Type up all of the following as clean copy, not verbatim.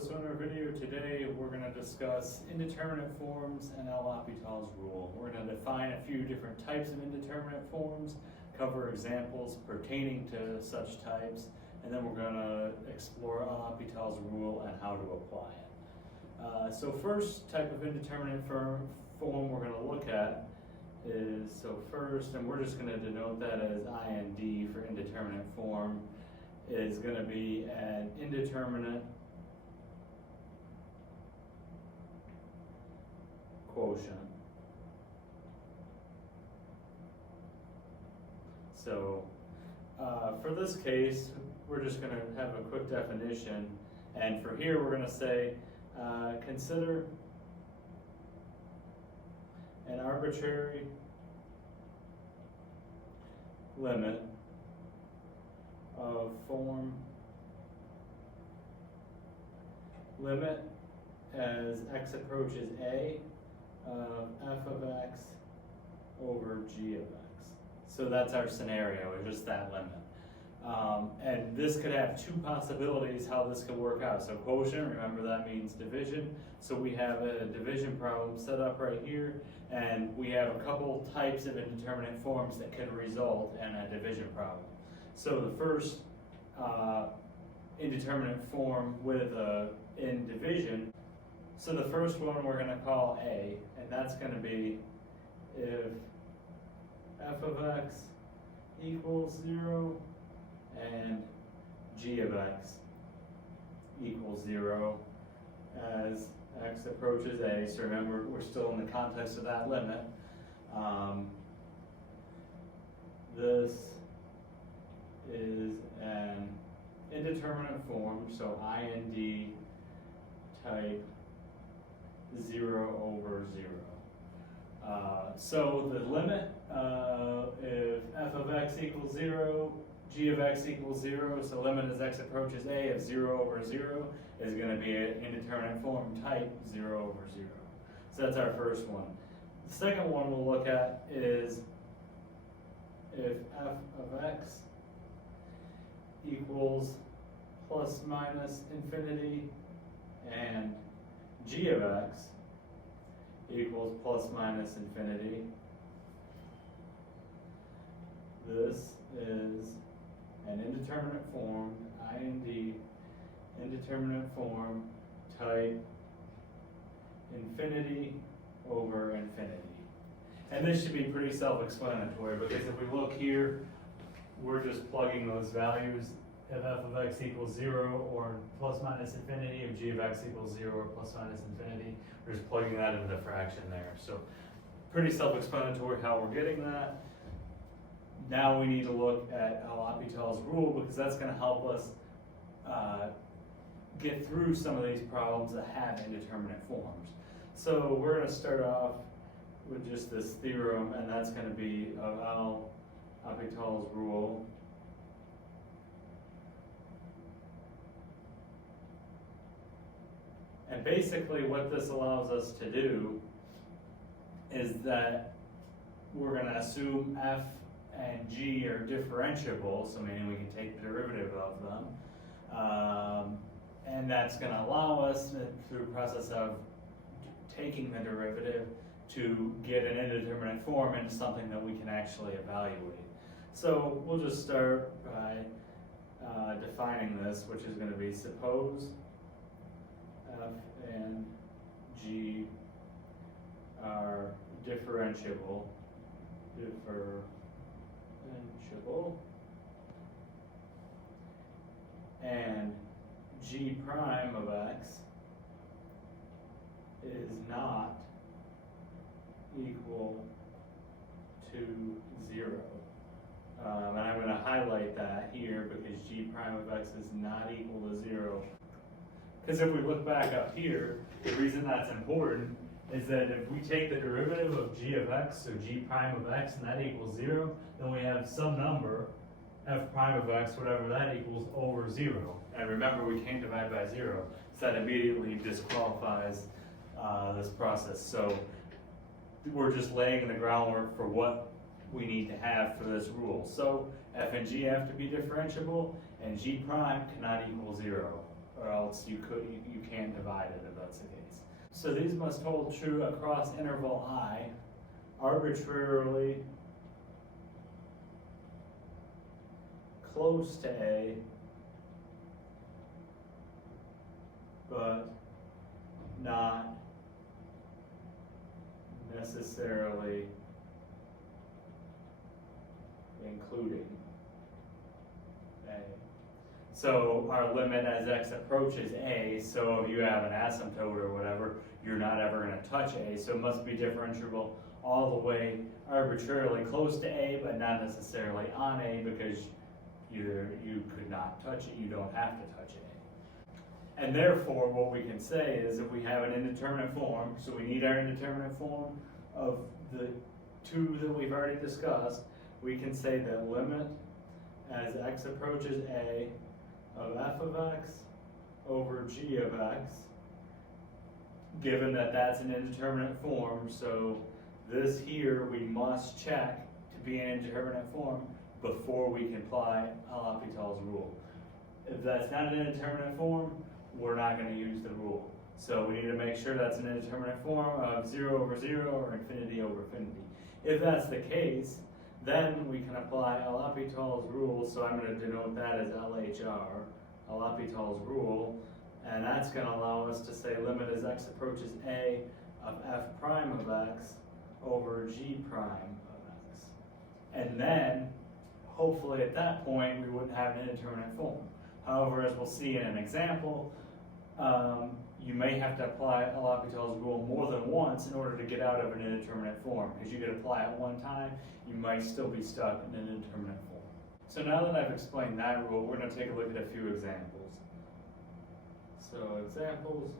So in our video today, we're going to discuss indeterminate forms and L'Hopital's rule. We're going to define a few different types of indeterminate forms, cover examples pertaining to such types, and then we're going to explore L'Hopital's rule and how to apply it. So first type of indeterminate form we're going to look at is, first, and we're just going to denote that as IND for indeterminate form, is going to be an indeterminate quotient. So for this case, we're just going to have a quick definition, and for here we're going to say consider an arbitrary limit of form limit as x approaches a of f of x over g of x. So that's our scenario, it's just that limit. And this could have two possibilities how this could work out. So quotient, remember that means division. So we have a division problem set up right here, and we have a couple types of indeterminate forms that could result in a division problem. So the first indeterminate form with in division, so the first one we're going to call A, and that's going to be if f of x equals 0 and g of x equals 0 as x approaches a. So remember, we're still in the context of that limit. This is an indeterminate form, so IND type 0 over 0. So the limit, if f of x equals 0, g of x equals 0, so limit as x approaches a of 0 over 0 is going to be an indeterminate form type 0 over 0. So that's our first one. The second one we'll look at is if f of x equals plus minus infinity and g of x equals plus minus infinity. This is an indeterminate form, IND, indeterminate form type infinity over infinity. And this should be pretty self-explanatory, because if we look here, we're just plugging those values. If f of x equals 0 or plus minus infinity, if g of x equals 0 or plus minus infinity, we're just plugging that into the fraction there. So pretty self-explanatory how we're getting that. Now we need to look at L'Hopital's rule, because that's going to help us get through some of these problems that have indeterminate forms. So we're going to start off with just this theorem, and that's going to be of L'Hopital's rule. And basically what this allows us to do is that we're going to assume f and g are differentiable, so meaning we can take the derivative of them. And that's going to allow us, through the process of taking the derivative, to get an indeterminate form into something that we can actually evaluate. So we'll just start by defining this, which is going to be suppose f and g are differentiable, and g prime of x is not equal to 0. And I'm going to highlight that here, because g prime of x is not equal to 0. Because if we look back up here, the reason that's important is that if we take the derivative of g of x, so g prime of x, and that equals 0, then we have some number, f prime of x, whatever that equals, over 0. And remember, we can't divide by 0, so that immediately disqualifies this process. So we're just laying the groundwork for what we need to have for this rule. So f and g have to be differentiable, and g prime cannot equal 0. or else you can't divide it if that's the case. So these must hold true across interval I, arbitrarily close to A, but not necessarily including A. So our limit as x approaches A, so if you have an asymptote or whatever, you're not ever going to touch A, so it must be differentiable all the way arbitrarily close to A, but not necessarily on A, because either you could not touch it, you don't have to touch A. And therefore, what we can say is if we have an indeterminate form, so we need our indeterminate form of the two that we've already discussed, we can say that limit as x approaches A of f of x over g of x, given that that's an indeterminate form, so this here we must check to be an indeterminate form before we can apply L'Hopital's rule. If that's not an indeterminate form, we're not going to use the rule. So we need to make sure that's an indeterminate form of 0 over 0 or infinity over infinity. If that's the case, then we can apply L'Hopital's rule, so I'm going to denote that as LHR, L'Hopital's rule, and that's going to allow us to say limit as x approaches A of f prime of x over g prime of x. And then, hopefully at that point, we wouldn't have an indeterminate form. However, as we'll see in an example, you may have to apply L'Hopital's rule more than once in order to get out of an indeterminate form, because you could apply it one time, you might still be stuck in an indeterminate form. So now that I've explained that rule, we're going to take a look at a few examples. So examples,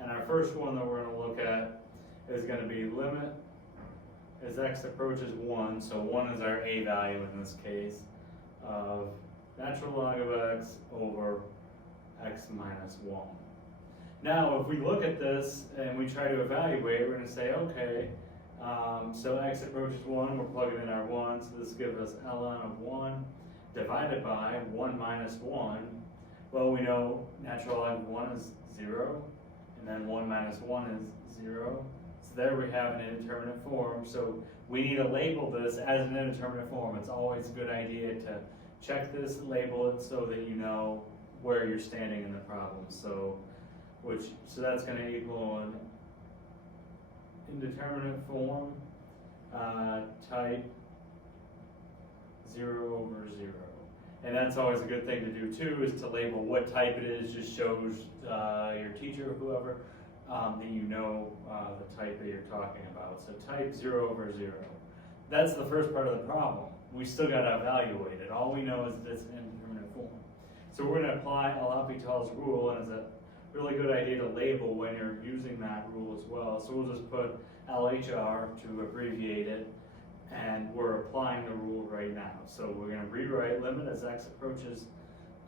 and our first one that we're going to look at is going to be limit as x approaches 1, so 1 is our A value in this case, of natural log of x over x minus 1. Now, if we look at this and we try to evaluate, we're going to say, okay, so x approaches 1, we're plugging in our 1, so this gives us ln of 1 divided by 1 minus 1. Well, we know natural log of 1 is 0, and then 1 minus 1 is 0. So there we have an indeterminate form, so we need to label this as an indeterminate form. It's always a good idea to check this, label it so that you know where you're standing in the problem. So that's going to equal an indeterminate form type 0 over 0. And that's always a good thing to do too, is to label what type it is. Just shows your teacher or whoever that you know the type that you're talking about. So type 0 over 0. That's the first part of the problem. We still got to evaluate it. All we know is that it's an indeterminate form. So we're going to apply L'Hopital's rule, and it's a really good idea to label when you're using that rule as well. So we'll just put LHR to abbreviate it, and we're applying the rule right now. So we're going to rewrite limit as x approaches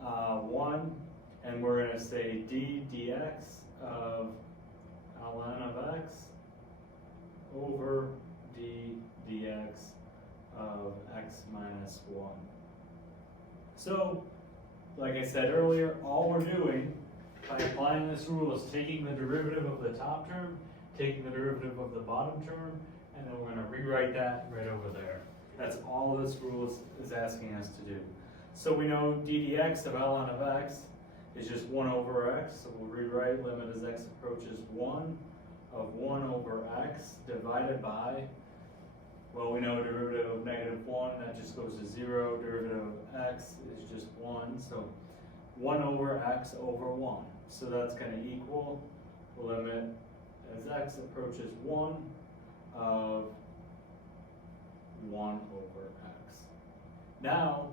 1, and we're going to say d dx of ln of x over d dx of x minus 1. So, like I said earlier, all we're doing by applying this rule is taking the derivative of the top term, taking the derivative of the bottom term, and then we're going to rewrite that right over there. That's all this rule is asking us to do. So we know d dx of ln of x is just 1 over x, so we'll rewrite limit as x approaches 1 of 1 over x divided by, well, we know derivative of negative 1, that just goes to 0. Derivative of x is just 1, so 1 over x over 1. So that's going to equal limit as x approaches 1 of 1 over x. Now,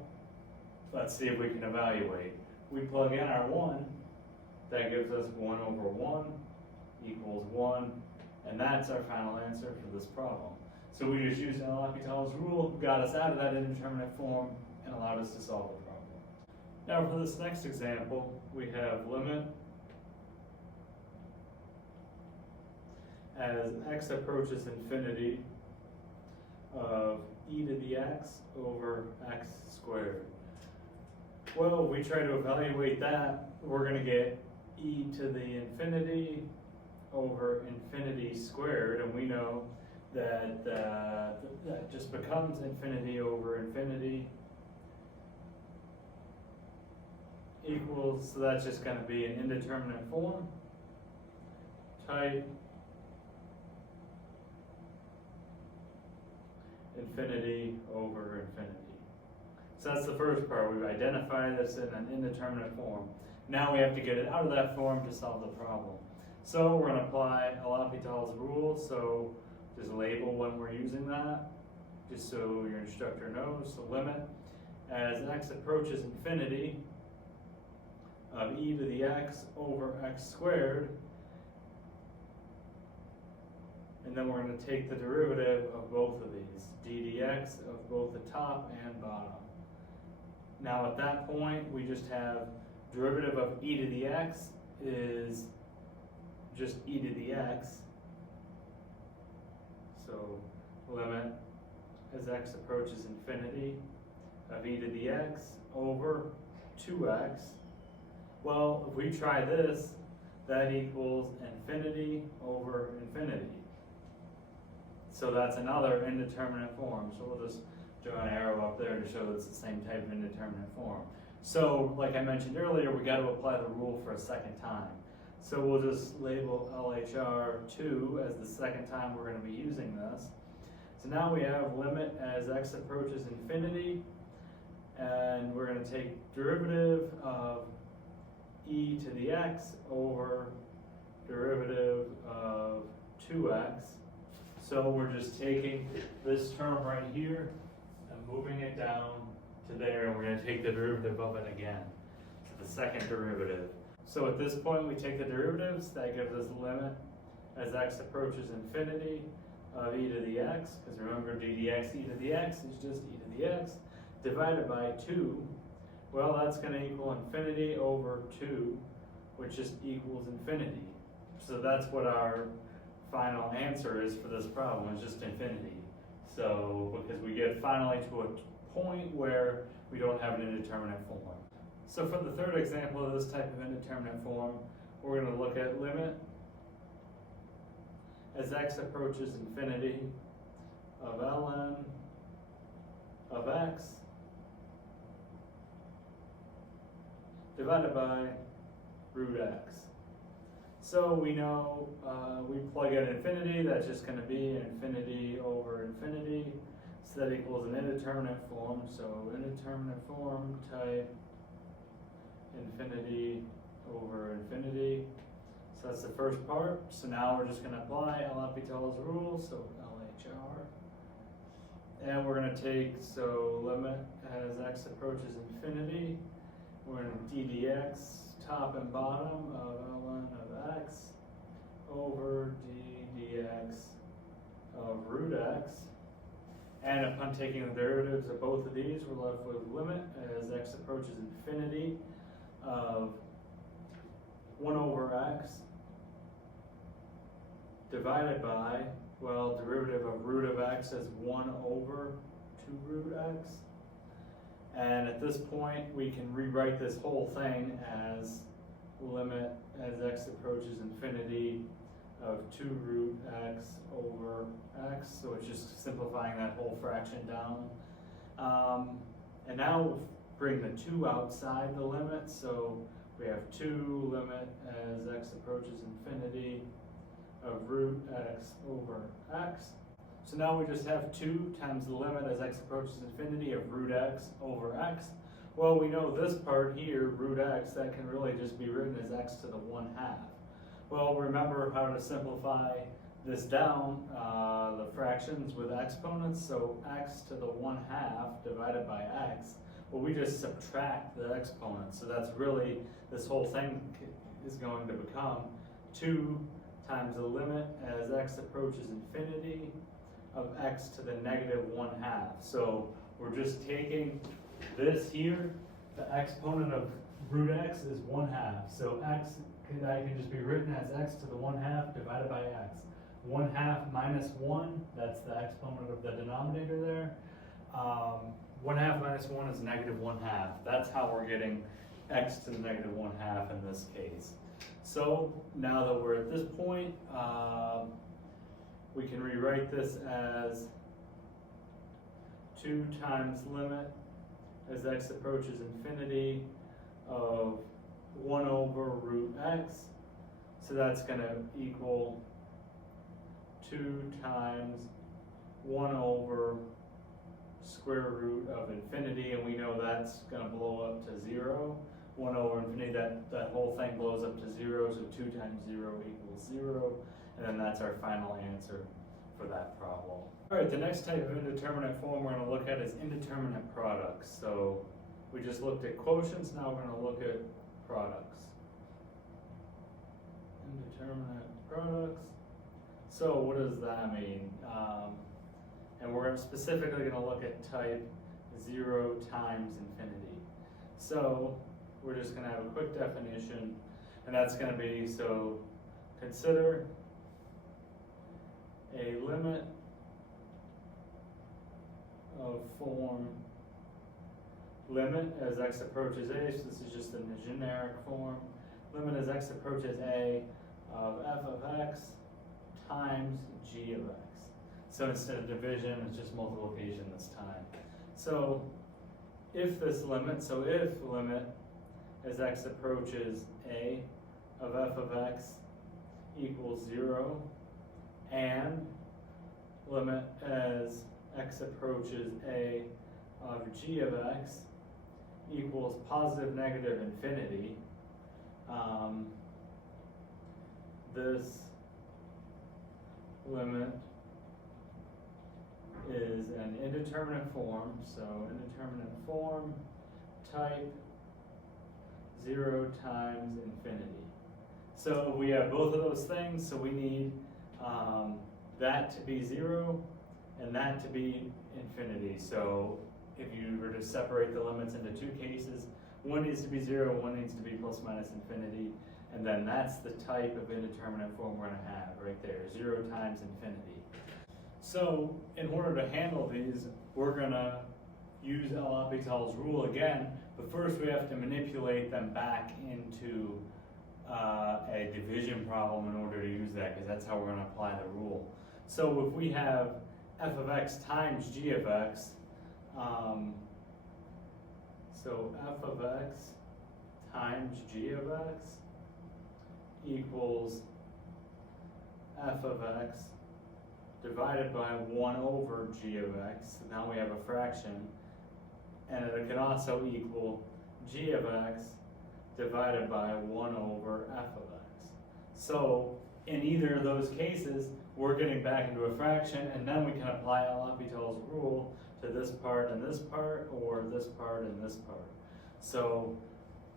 let's see if we can evaluate. We plug in our 1, that gives us 1 over 1 equals 1, and that's our final answer for this problem. So we just used L'Hopital's rule, got us out of that indeterminate form, and allowed us to solve the problem. Now for this next example, we have limit as x approaches infinity of e to the x over x squared. Well, if we try to evaluate that, we're gonna get e to the infinity over infinity squared, and we know that that just becomes infinity over infinity equals, so that's just gonna be an indeterminate form type infinity over infinity. So that's the first part. We've identified this in an indeterminate form. Now we have to get it out of that form to solve the problem. So we're going to apply L'Hopital's rule. So just label when we're using that, just so your instructor knows. So limit as x approaches infinity of e to the x over x squared. And then we're going to take the derivative of both of these, d dx of both the top and bottom. Now at that point, we just have derivative of e to the x is just e to the x. So limit as x approaches infinity of e to the x over 2x. Well, if we try this, that equals infinity over infinity. So that's another indeterminate form. So we'll just draw an arrow up there to show that it's the same type of indeterminate form. So, like I mentioned earlier, we got to apply the rule for a second time. So we'll just label LHR2 as the second time we're going to be using this. So now we have limit as x approaches infinity, and we're going to take derivative of e to the x over derivative of 2x. So we're just taking this term right here and moving it down to there, and we're going to take the derivative of it again, so the second derivative. So at this point we take the derivatives, that gives us limit as x approaches infinity of e to the x, because remember d dx e to the x is just e to the x, divided by 2. Well, that's going to equal infinity over 2, which just equals infinity. So that's what our final answer is for this problem, is just infinity. So, because we get finally to a point where we don't have an indeterminate form. So for the third example of this type of indeterminate form, we're going to look at limit as x approaches infinity of ln of x divided by root x. So we know we plug in infinity, that's just going to be infinity over infinity. So that equals an indeterminate form. So indeterminate form type infinity over infinity. So that's the first part. So now we're just going to apply L'Hopital's rule, so LHR. And we're going to take, so limit as x approaches infinity, we're going to d dx top and bottom of ln of x over d dx of root x. And upon taking the derivatives of both of these, we're left with limit as x approaches infinity of 1 over x divided by, well, derivative of root of x is 1 over 2 root x. And at this point, we can rewrite this whole thing as limit as x approaches infinity of 2 root x over x. So it's just simplifying that whole fraction down. And now we'll bring the 2 outside the limit. So we have 2 limit as x approaches infinity of root x over x. So now we just have 2 times the limit as x approaches infinity of root x over x. Well, we know this part here, root x, that can really just be written as x to the 1/2. Well, remember how to simplify this down, the fractions with exponents. So x to the 1/2 divided by x. Well, we just subtract the exponents. So that's really, this whole thing is going to become 2 times the limit as x approaches infinity of x to the negative 1/2. So we're just taking this here, the exponent of root x is 1/2. So x, that can just be written as x to the 1/2 divided by x. 1/2 minus 1, that's the exponent of the denominator there, 1/2 minus 1 is -1/2. That's how we're getting x to the -1/2 in this case. So now that we're at this point, we can rewrite this as 2 times limit as x approaches infinity of 1 over root x. So that's going to equal 2 times 1 over square root of infinity, and we know that's going to blow up to 0. 1 over infinity, that whole thing blows up to 0, so 2 times 0 equals 0, and then that's our final answer for that problem. All right, the next type of indeterminate form we're going to look at is indeterminate products. So we just looked at quotients, now we're going to look at products. Indeterminate products. So what does that mean? And we're specifically going to look at type 0 times infinity. So we're just going to have a quick definition, and that's going to be, so consider a limit of form limit as x approaches a, so this is just in the generic form, limit as x approaches a of f of x times g of x. So instead of division, it's just multiplication this time. So if this limit, so if limit as x approaches a of f of x equals 0, and limit as x approaches a of g of x equals positive, negative, infinity, this limit is an indeterminate form, so indeterminate form type 0 times infinity. So we have both of those things, so we need that to be 0 and that to be infinity. So if you were to separate the limits into 2 cases, one needs to be 0, one needs to be plus minus infinity, and then that's the type of indeterminate form we're going to have right there, 0 times infinity. So in order to handle these, we're going to use L'Hopital's rule again, but first we have to manipulate them back into a division problem in order to use that, because that's how we're going to apply the rule. So if we have f of x times g of x, so f of x times g of x equals f of x divided by 1 over g of x. So now we have a fraction, and it can also equal g of x divided by 1 over f of x. So in either of those cases, we're getting back into a fraction, and then we can apply L'Hopital's rule to this part and this part, or this part and this part. So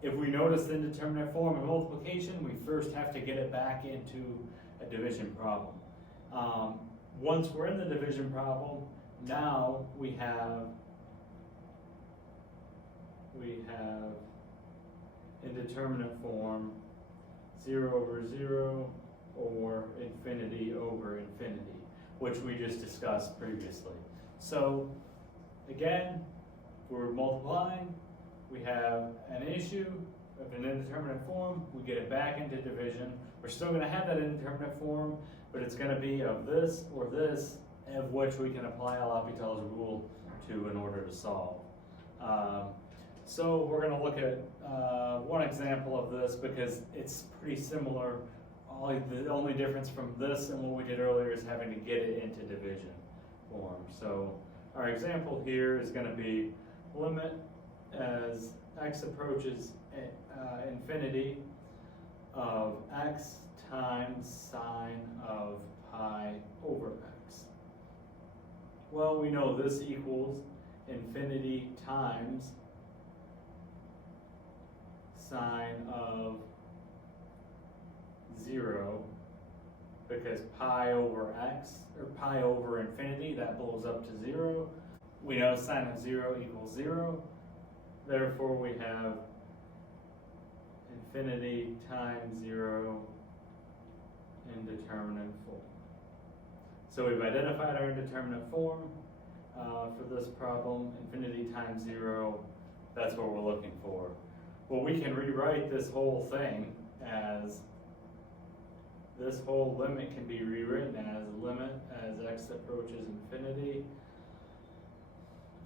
if we notice the indeterminate form of multiplication, we first have to get it back into a division problem. Once we're in the division problem, now we have indeterminate form 0 over 0 or infinity over infinity, which we just discussed previously. So again, we're multiplying, we have an issue of an indeterminate form, we get it back into division. We're still going to have that indeterminate form, but it's going to be of this or this, of which we can apply L'Hopital's rule to in order to solve. So we're going to look at one example of this because it's pretty similar. The only difference from this and what we did earlier is having to get it into division form. So our example here is going to be limit as x approaches infinity of x times sine of pi over x. Well, we know this equals infinity times sine of 0, because pi over x, or pi over infinity, that blows up to 0. We know sine of 0 equals 0. Therefore, we have infinity times 0 indeterminate form. So we've identified our indeterminate form. for this problem, infinity times 0, that's what we're looking for. Well, we can rewrite this whole thing as, this whole limit can be rewritten as limit as x approaches infinity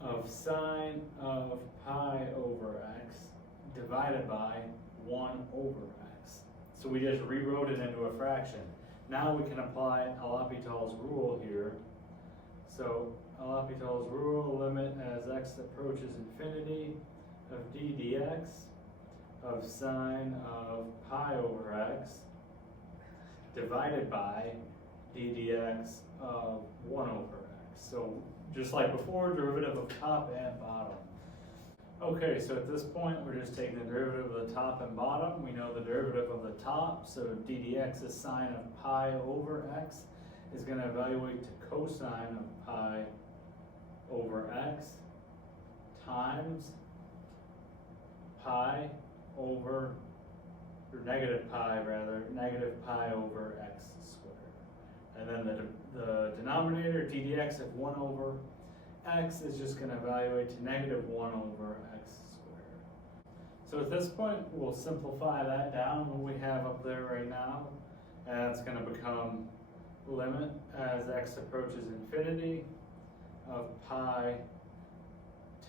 of sine of pi over x divided by 1 over x. So we just rewrote it into a fraction. Now we can apply L'Hopital's rule here. So L'Hopital's rule, limit as x approaches infinity of d dx of sine of pi over x divided by d dx of 1 over x. So just like before, derivative of top and bottom. Okay, so at this point we're just taking the derivative of the top and bottom. We know the derivative of the top, so d dx is sine of pi over x is going to evaluate to cosine of pi over x times pi over, or negative pi rather, negative pi over x squared. And then the denominator, d dx of 1 over x is just going to evaluate to negative 1 over x squared. So at this point, we'll simplify that down, what we have up there right now. And it's going to become limit as x approaches infinity of pi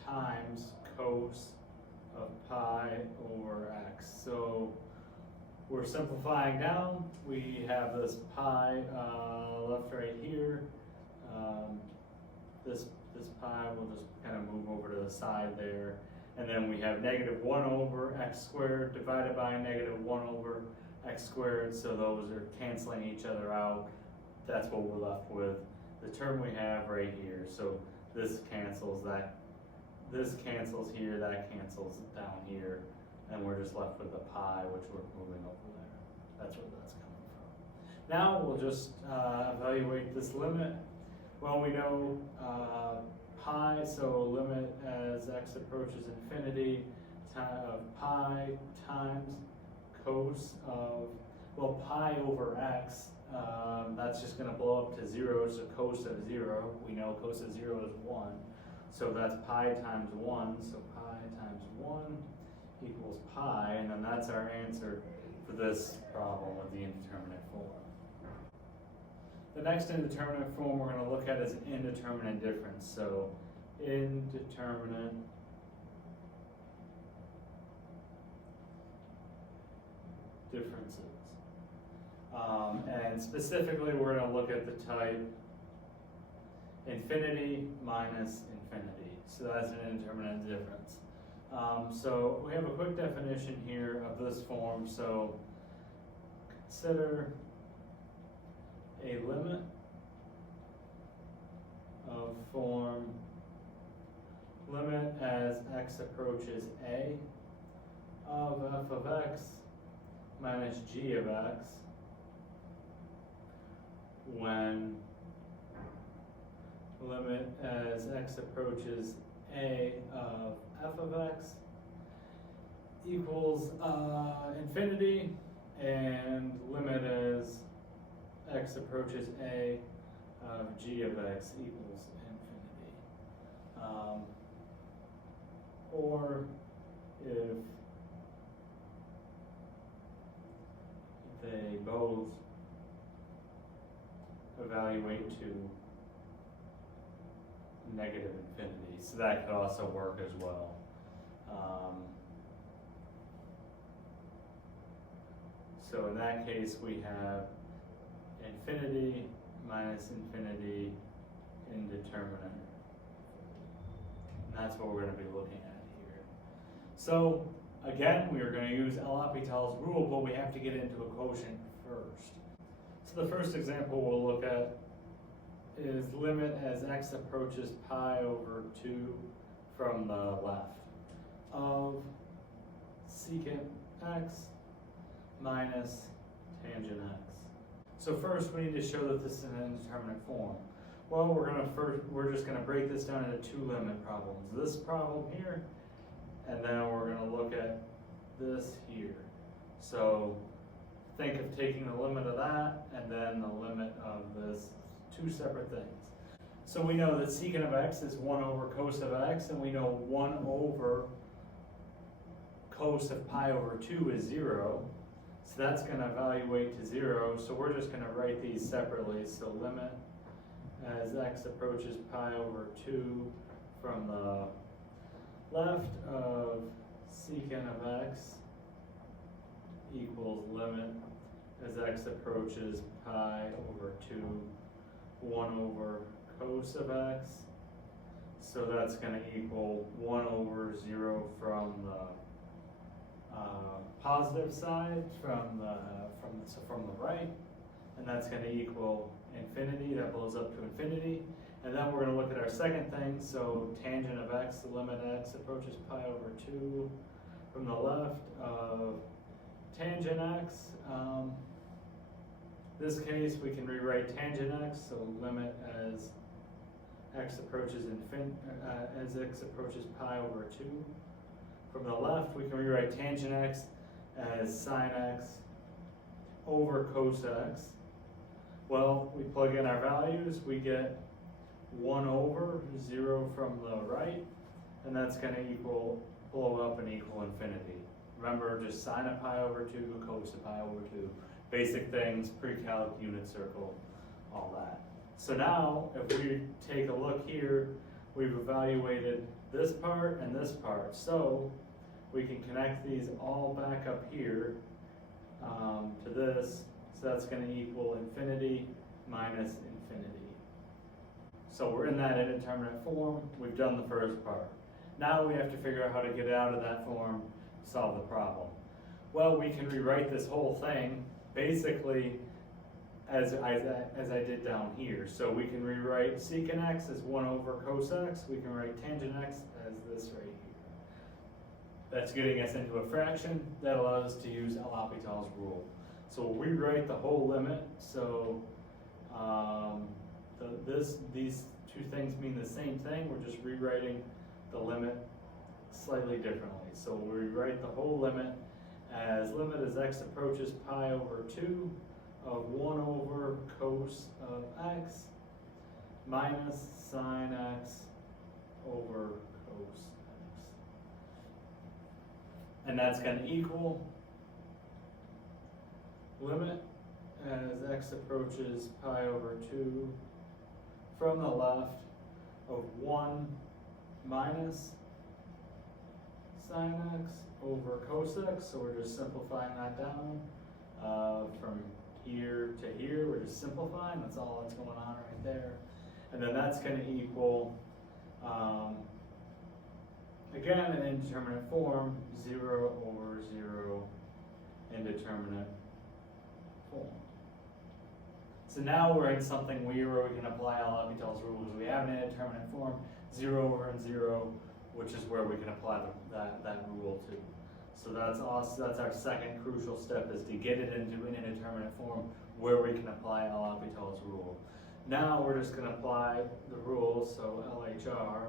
times cos of pi over x. So we're simplifying down. We have this pi left right here. This pi will just kind of move over to the side there. And then we have negative 1 over x squared divided by negative 1 over x squared. So those are canceling each other out. That's what we're left with. The term we have right here. So this cancels that. This cancels here, that cancels down here. And we're just left with the pi, which we're moving over there. That's where that's coming from. Now we'll just evaluate this limit. Well, we know pi, so limit as x approaches infinity of pi times cos of, well, pi over x, that's just going to blow up to 0, so cos of 0. We know cos of 0 is 1. So that's pi times 1, so pi times 1 equals pi, and then that's our answer for this problem of the indeterminate form. The next indeterminate form we're going to look at is indeterminate difference. So indeterminate differences. And specifically we're going to look at the type infinity minus infinity. So that's an indeterminate difference. So we have a quick definition here of this form. So consider a limit of form limit as x approaches a of f of x minus g of x when limit as x approaches a of f of x equals infinity, and limit as x approaches a of g of x equals infinity. Or if they both evaluate to negative infinity. So that could also work as well. So in that case, we have infinity minus infinity indeterminate. And that's what we're going to be looking at here. So again, we are going to use L'Hopital's rule, but we have to get into a quotient first. So the first example we'll look at is limit as x approaches pi over 2 from the left of secant x minus tangent x. So first we need to show that this is an indeterminate form. Well, we're just gonna break this down into two limit problems. This problem here, and then we're gonna look at this here. So think of taking the limit of that and then the limit of this, two separate things. So we know that secant of x is 1 over cos of x, and we know 1 over cos of pi over 2 is 0. So that's going to evaluate to 0. So we're just going to write these separately. So limit as x approaches pi over 2 from the left of secant of x equals limit as x approaches pi over 2, 1 over cos of x. So that's going to equal 1 over 0 from the positive side, from the right, and that's going to equal infinity. That blows up to infinity. And then we're going to look at our second thing. So tangent of x, the limit x approaches pi over 2 from the left of tangent x. This case we can rewrite tangent x, so limit as x approaches pi over 2. From the left we can rewrite tangent x as sine x over cos x. Well, we plug in our values, we get 1 over 0 from the right, and that's going to blow up and equal infinity. Remember, just sine of pi over 2, cos of pi over 2. Basic things, pre-calc, unit circle, all that. So now, if we take a look here, we've evaluated this part and this part. So we can connect these all back up here to this. So that's going to equal infinity minus infinity. So we're in that indeterminate form. We've done the first part. Now we have to figure out how to get out of that form, solve the problem. Well, we can rewrite this whole thing basically as I did down here. So we can rewrite secant x as 1 over cos x. We can write tangent x as this right here. That's getting us into a fraction that allows us to use L'Hopital's rule. So we'll rewrite the whole limit. So these two things mean the same thing. We're just rewriting the limit slightly differently. So we rewrite the whole limit as x approaches pi over 2 of 1 over cos of x minus sine x over cos x. And that's going to equal limit as x approaches pi over 2 from the left of 1 minus sine x over cos x. So we're just simplifying that down from here to here. We're just simplifying. That's all that's going on right there. And then that's going to equal, again, an indeterminate form, 0 over 0 indeterminate form. So now we're in something weird where we can apply L'Hopital's rule because we have an indeterminate form, 0 over 0, which is where we can apply that rule to. So that's awesome. That's our second crucial step, is to get it into an indeterminate form where we can apply L'Hopital's rule. Now we're just going to apply the rule, so LHR,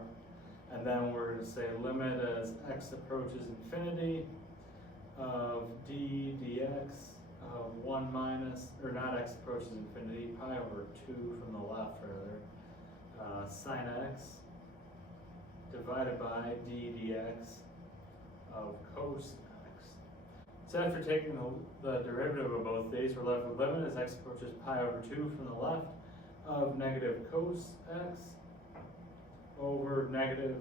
and then we're going to say limit as x approaches infinity of d dx of 1 minus, or not x approaches infinity, pi over 2 from the left rather, sine x divided by d dx of cos x. So after taking the derivative of both these, we're left with limit as x approaches pi over 2 from the left of negative cos x over negative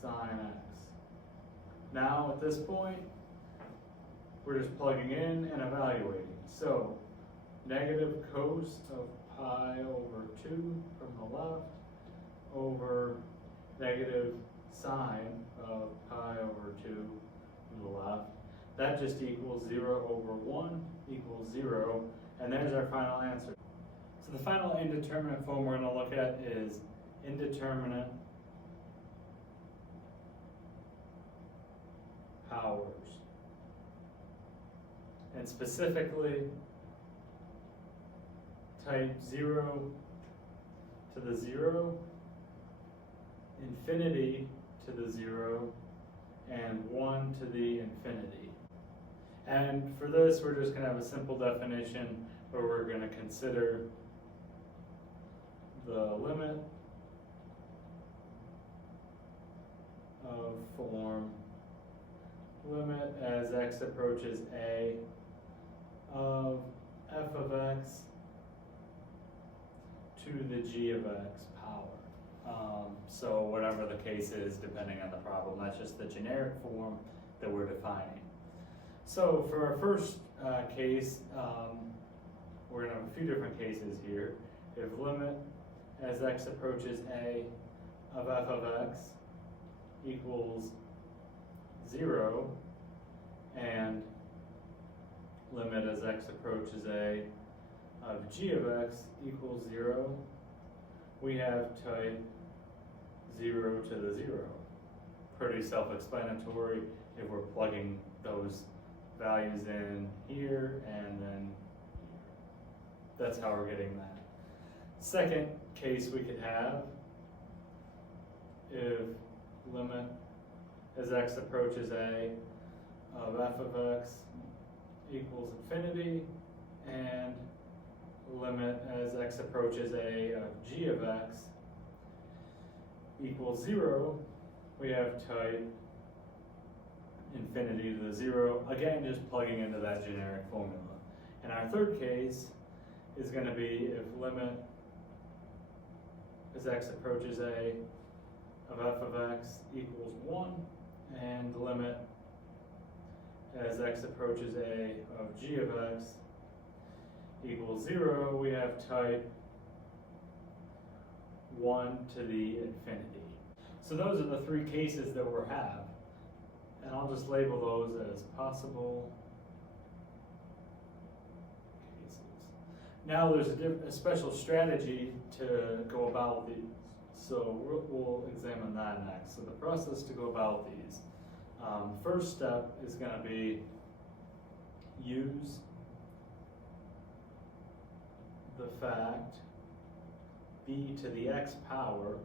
sine x. Now at this point, we're just plugging in and evaluating. So negative cos of pi over 2 from the left over negative sine of pi over 2 from the left. That just equals 0 over 1 equals 0. And there's our final answer. So the final indeterminate form we're going to look at is indeterminate powers. And specifically, type 0 to the 0, infinity to the 0, and 1 to the infinity. And for this, we're just going to have a simple definition where we're going to consider the limit of form limit as x approaches a of f of x to the g of x power. So whatever the case is, depending on the problem, that's just the generic form that we're defining. So for our first case, we're going to have a few different cases here. If limit as x approaches a of f of x equals 0, and limit as x approaches a of g of x equals 0, we have type 0 to the 0. Pretty self-explanatory if we're plugging those values in here and then here. That's how we're getting that. Second case we could have, if limit as x approaches a of f of x equals infinity, and limit as x approaches a of g of x equals 0, we have type infinity to the 0, again just plugging into that generic formula. And our third case is going to be if limit as x approaches a of f of x equals 1, and limit as x approaches a of g of x equals 0, we have type 1 to the infinity. So those are the three cases that we have, and I'll just label those as possible cases. Now there's a special strategy to go about these, so we'll examine that next. So the process to go about these. First step is going to be use the fact b to the x power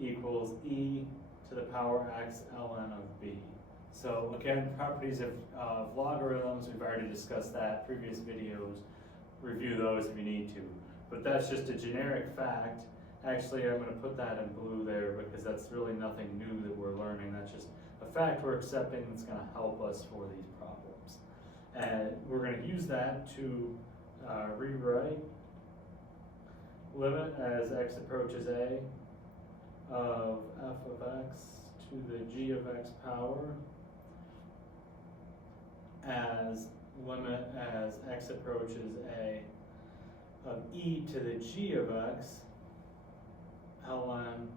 equals e to the power x ln of b. So again, properties of logarithms, we've already discussed that, previous videos, review those if you need to. But that's just a generic fact. Actually, I'm going to put that in blue there because that's really nothing new that we're learning. That's just a fact we're accepting that's going to help us for these problems. And we're going to use that to rewrite limit as x approaches a of f of x to the g of x power as limit as x approaches a of e to the g of x ln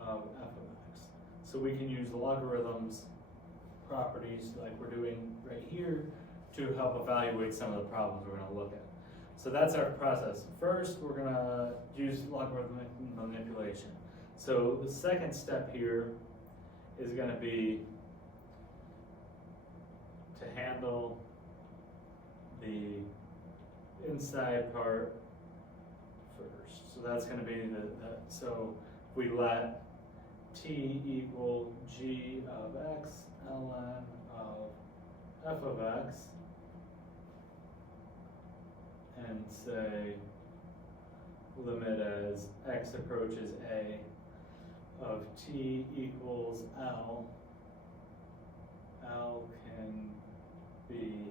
of f of x. So we can use the logarithms properties like we're doing right here to help evaluate some of the problems we're going to look at. So that's our process. First, we're going to use logarithmic manipulation. So the second step here is going to be to handle the inside part first. So that's going to be so we let t equal g of x ln of f of x, and say limit as x approaches a of t equals L. L can be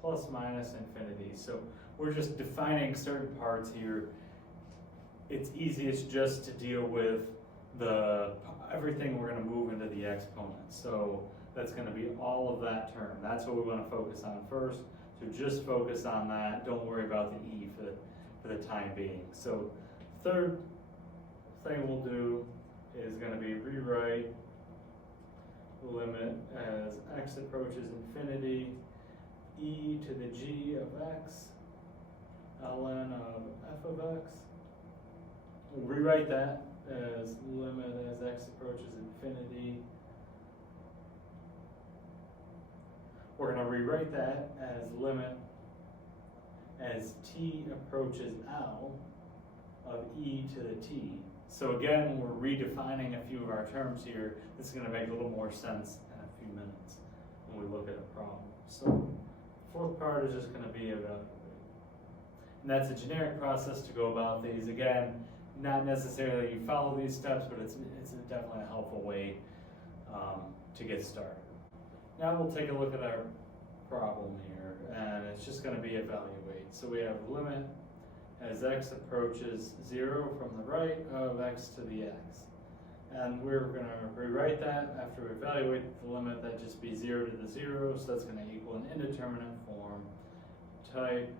plus minus infinity. So we're just defining certain parts here. It's easiest just to deal with everything we're going to move into the exponent. So that's going to be all of that term. That's what we want to focus on first. So just focus on that. Don't worry about the e for the time being. So third thing we'll do is going to be rewrite limit as x approaches infinity e to the g of x ln of f of x. We'll rewrite that as limit as x approaches infinity. We're going to rewrite that as limit as t approaches L of e to the t. So again, we're redefining a few of our terms here. This is going to make a little more sense in a few minutes when we look at a problem. So fourth part is just going to be evaluate. And that's a generic process to go about these. Again, not necessarily you follow these steps, but it's definitely a helpful way to get started. Now we'll take a look at our problem here, and it's just going to be evaluate. So we have limit as x approaches 0 from the right of x to the x. And we're going to rewrite that after we evaluate the limit, that just be 0 to the 0, so that's going to equal an indeterminate form type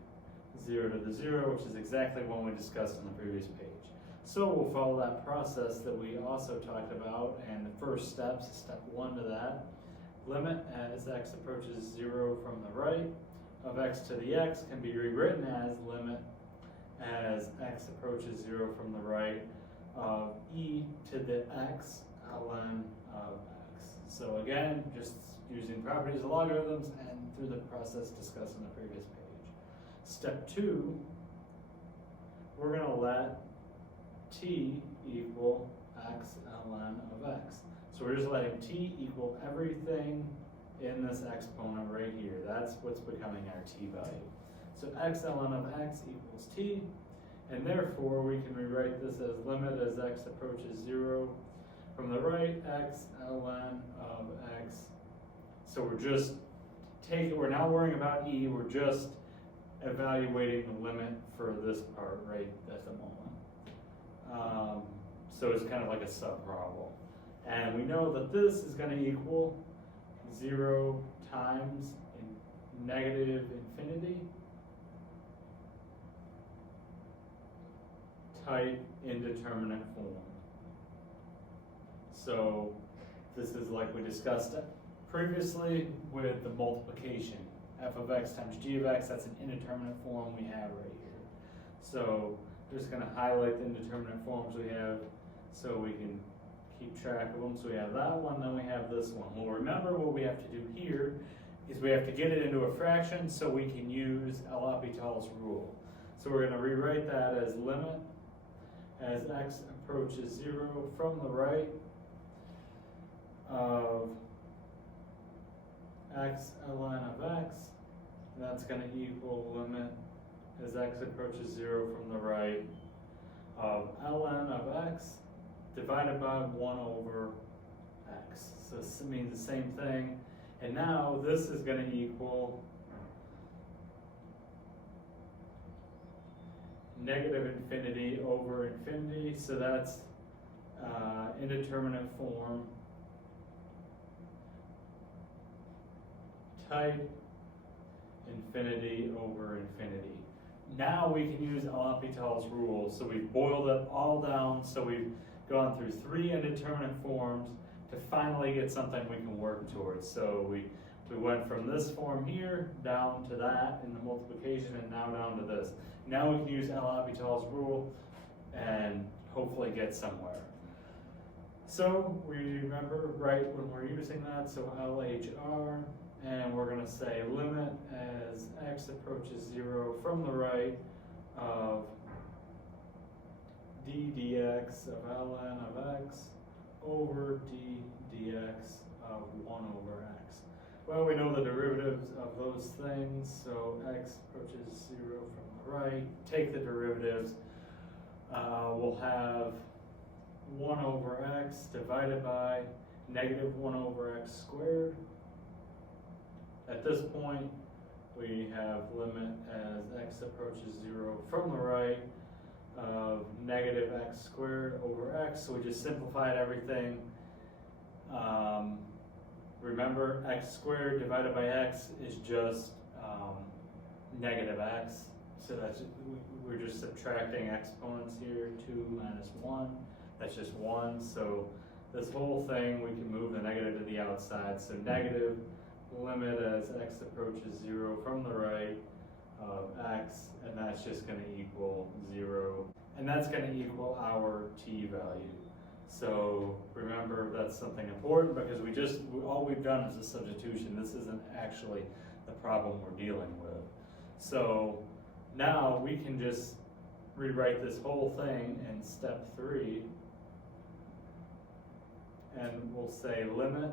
0 to the 0, which is exactly what we discussed on the previous page. So we'll follow that process that we also talked about, and the first step, step 1 to that. Limit as x approaches 0 from the right of x to the x can be rewritten as limit as x approaches 0 from the right of e to the x ln of x. So again, just using properties of logarithms and through the process discussed on the previous page. Step 2, we're going to let t equal x ln of x. So we're just letting t equal everything in this exponent right here. That's what's becoming our t value. So x ln of x equals t, and therefore we can rewrite this as limit as x approaches 0 from the right, x ln of x. So we're not worrying about e, we're just evaluating the limit for this part right at the moment. So it's kind of like a sub-problem. And we know that this is going to equal 0 times negative infinity type indeterminate form. So this is like we discussed previously with the multiplication. F of x times g of x, that's an indeterminate form we have right here. So we're just going to highlight the indeterminate forms we have so we can keep track of them. So we have that one, then we have this one. Well, remember what we have to do here is we have to get it into a fraction so we can use L'Hopital's rule. So we're going to rewrite that as limit as x approaches 0 from the right of x ln of x, and that's going to equal limit as x approaches 0 from the right of ln of x divided by 1 over x. So this means the same thing. And now this is going to equal negative infinity over infinity. So that's indeterminate form type infinity over infinity. Now we can use L'Hopital's rule. So we've boiled it all down. So we've gone through 3 indeterminate forms to finally get something we can work towards. So we went from this form here down to that in the multiplication, and now down to this. Now we can use L'Hopital's rule and hopefully get somewhere. So we remember right when we're using that, so LHR, and we're going to say limit as x approaches 0 from the right of d dx of ln of x over d dx of 1 over x. Well, we know the derivatives of those things, so x approaches 0 from the right. Take the derivatives. We'll have 1 over x divided by negative 1 over x squared. At this point, we have limit as x approaches 0 from the right of negative x squared over x. So we just simplified everything. Remember, x squared divided by x is just negative x. So that's we're just subtracting exponents here. 2 minus 1, that's just 1. So this whole thing, we can move the negative to the outside. So negative limit as x approaches 0 from the right of x, and that's just going to equal 0. And that's going to equal our t value. So remember, that's something important because all we've done is a substitution. This isn't actually the problem we're dealing with. So now we can just rewrite this whole thing in step 3, and we'll say limit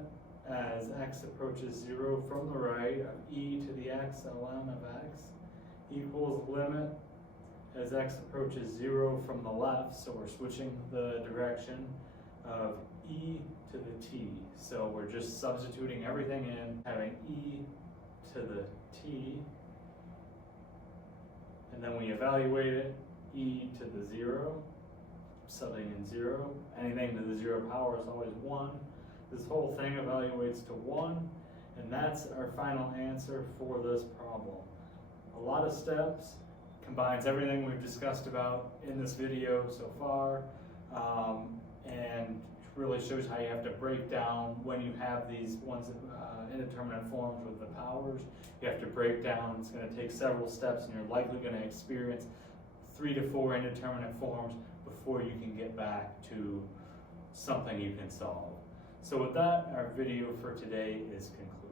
as x approaches 0 from the right of e to the x ln of x equals limit as x approaches 0 from the left, so we're switching the direction of e to the t. So we're just substituting everything in, having e to the t, and then we evaluate it, e to the 0, subbing in 0. Anything to the 0 power is always 1. This whole thing evaluates to 1, and that's our final answer for this problem. A lot of steps, combines everything we've discussed about in this video so far, and really shows how you have to break down when you have these ones, indeterminate forms with the powers. You have to break down, it's going to take several steps, and you're likely going to experience 3 to 4 indeterminate forms before you can get back to something you can solve. So with that, our video for today is concluded.